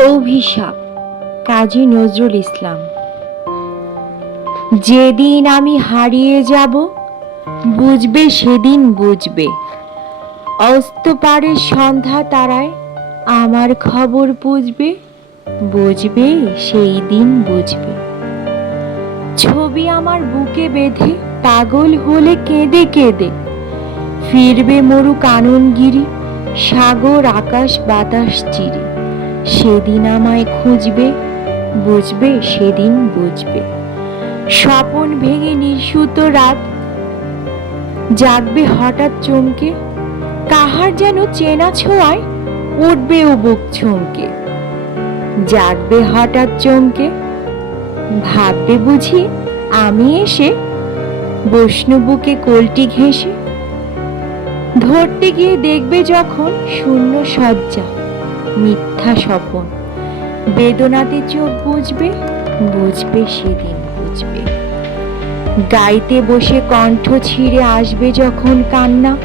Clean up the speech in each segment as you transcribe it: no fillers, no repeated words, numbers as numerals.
অভিশাপ, কাজী নজরুল ইসলাম। যেদিন আমি হারিয়ে যাব, বুঝবে সেদিন বুঝবে। অস্ত পারে সন্ধ্যা তারায় আমার খবর বুঝবে, বুঝবে সেই দিন বুঝবে। ছবি আমার বুকে বেঁধে পাগল হলে কেঁদে কেঁদে ফিরবে মরু কাননগিরি, সাগর আকাশ বাতাস চিরে। সেদিন আমায় খুঁজবে, বুঝবে সেদিন বুঝবে। স্বপন ভেঙে নিঃসুত রাত জাগবে হঠাৎ চমকে, কাহার যেন চেনা ছোঁয়ায় উঠবে ও বুক চমকে। জাগবে হঠাৎ চমকে, ভাববে বুঝি আমি এসে বসনু বুকে কলটি ঘেঁষে। ধরতে গিয়ে দেখবে যখন শূন্য শয্যা, মিথ্যা স্বপন, বেদনাতে চোখ বুঝবে, বুঝবে সেদিন বুঝবে। গাইতে বসে কণ্ঠ ছিঁড়ে আসবে যখন কান্না,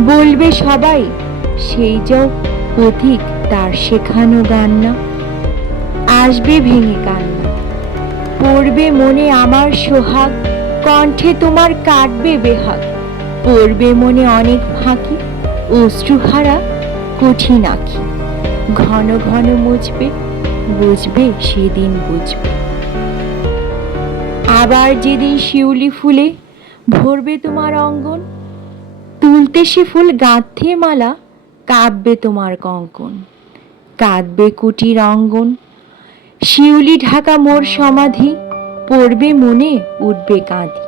বলবে সবাই সেই যাও পথিক তার শেখানো গান না। আসবে ভেঙে কান্না, পড়বে মনে আমার সোহাগ, কণ্ঠে তোমার কাটবে বেহাগ। পড়বে মনে অনেক ফাঁকি, অশ্রুহারা কঠিন আঁখি। ঘন ঘন মুছবে, বুঝবে সেদিন বুঝবে। আবার যেদিন শিউলি ফুলে ভরবে তোমার অঙ্গন, তুলতে সে ফুল গাঁথে মালা, কাঁদবে তোমার কঙ্কন। কাঁদবে কুটির অঙ্গন, শিউলি ঢাকা মোর সমাধি, পড়বে মনে উঠবে কাঁদি।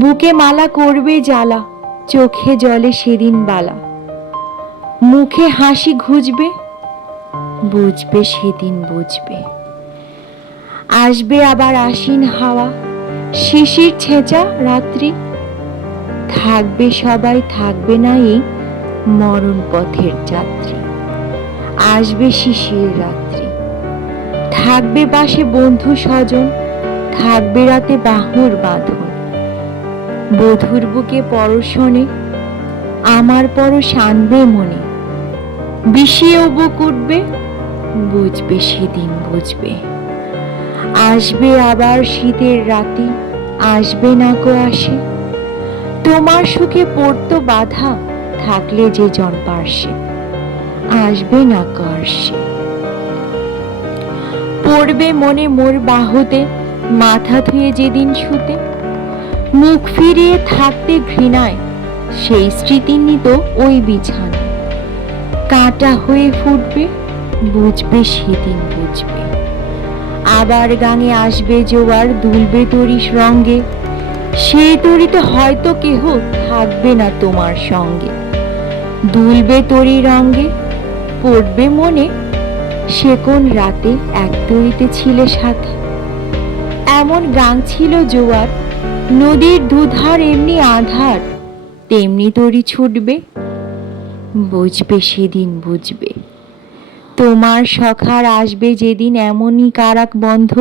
বুকে মালা করবে জ্বালা, চোখে জলে সেদিন বালা। মুখে হাসি ঘুচবে, বুঝবে সেদিন বুঝবে। আসবে আবার আশ্বিন হাওয়া, শিশির ছেঁচা রাত্রি। থাকবে সবাই, থাকবে না এই মরণ পথের যাত্রী। আসবে শিশির রাত্রি, থাকবে পাশে বন্ধু স্বজন, থাকবে রাতে বাহুর বাঁধন। বধুর বুকে পরশনে আমার পরশ আনবে মনে, বিষিয়েও বুক উঠবে, বুঝবে সেদিন বুঝবে। আসবে আবার শীতের রাতি, আসবে না কো আসে, তোমার সুখে পড়তো বাধা, থাকলে যে জন পার্শ্বে, আসবে না কো আসে। পড়বে মনে মোর বাহুতে মাথা ধুয়ে যেদিন শুতে, মুখ ফিরিয়ে থাকতে ঘৃণায় সেই স্মৃতি নিত ওই বিছানা। কাঁটা হয়ে ফুটবে, বুঝবে সেদিন বুঝবে। আবার গাঙে আসবে জোয়ার, দুলবে তরিস রঙ্গে, সেই তরিতে হয়তো কেহ থাকবে না তোমার সঙ্গে। দুলবে তরি রঙ্গে, পড়বে মনে সে কোন রাতে এক তরিতে ছিলে সাথে। এমন গাং ছিল জোয়ার, নদীর দুধার এমনি আধার, তেমনি তরি ছুটবে, বুঝবে সেদিন বুঝবে। তোমার সখার আসবে যেদিন এমনই কারাক বন্ধ,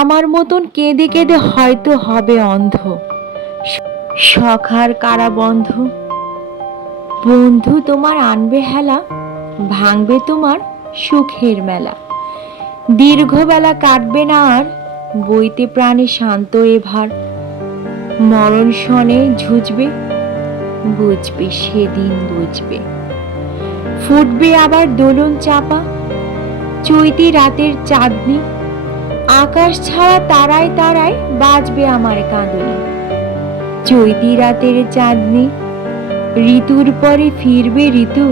আমার মতন কেঁদে কেঁদে হয়তো হবে অন্ধ। সখার কারাবন্ধ, বন্ধু তোমার আনবে হেলা, ভাঙবে তোমার সুখের মেলা। দীর্ঘ বেলা কাটবে না আর, বইতে প্রাণে শান্ত এ ভার। মরণ শনে ঝুঁজবে, বুঝবে সেদিন বুঝবে। ফুটবে আবার দোলন চাপা, চৈতি রাতের চাঁদনি। আকাশ ছাড়া তারায় তারায় বাজবে আমার কাঁদনি। চৈতি রাতের চাঁদনি, ঋতুর পরে ফিরবে ঋতু,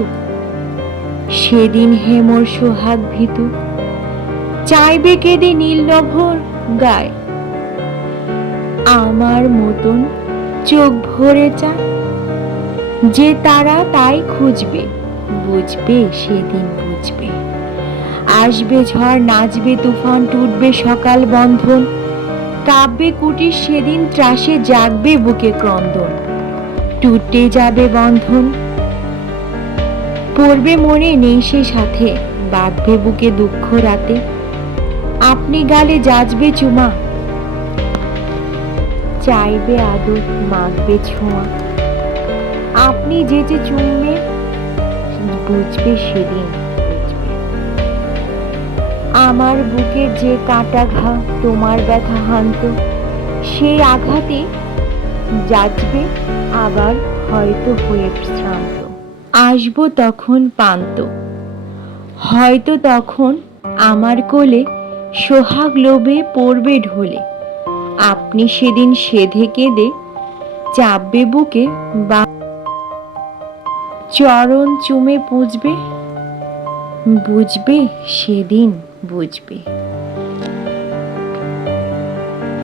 সেদিন হেমর সোহাগ ভীতু। চাইবে কেঁদে নীলনভর গায়, আমার মতন চোখ ভরে চায়। যে তারা তাই খুঁজবে, বুঝবে সেদিন বুঝবে। আসবে ঝড়, নাচবে তুফান, টুটবে সকাল বন্ধন। কাঁপবে কুটির সেদিন ত্রাসে, জাগবে বুকে ক্রন্দন। টুটে যাবে বন্ধন, পড়বে মনে নেই সে সাথে, বাঁধবে বুকে দুঃখ রাতে। আপনি গালে যাচবে চুমা, চাইবে আদর, মাখবে ছোঁয়া। আপনি যেচে চুমবে, বুঝবে সেদিন। আমার বুকের যে কাটা ঘা তোমার ব্যথা হানত, সেই আঘাতে যাচবে আবার হয়তো হয়ে শ্রান্ত। আসবো তখন পান্ত, হয়তো তখন আমার কোলে সোহাগ লোভে পড়বে ঢলে। আপনি সেদিন সেধে কেঁদে চাপবে বুকে বা চরণ চুমে পুজবে, বুঝবে সেদিন বুঝবে।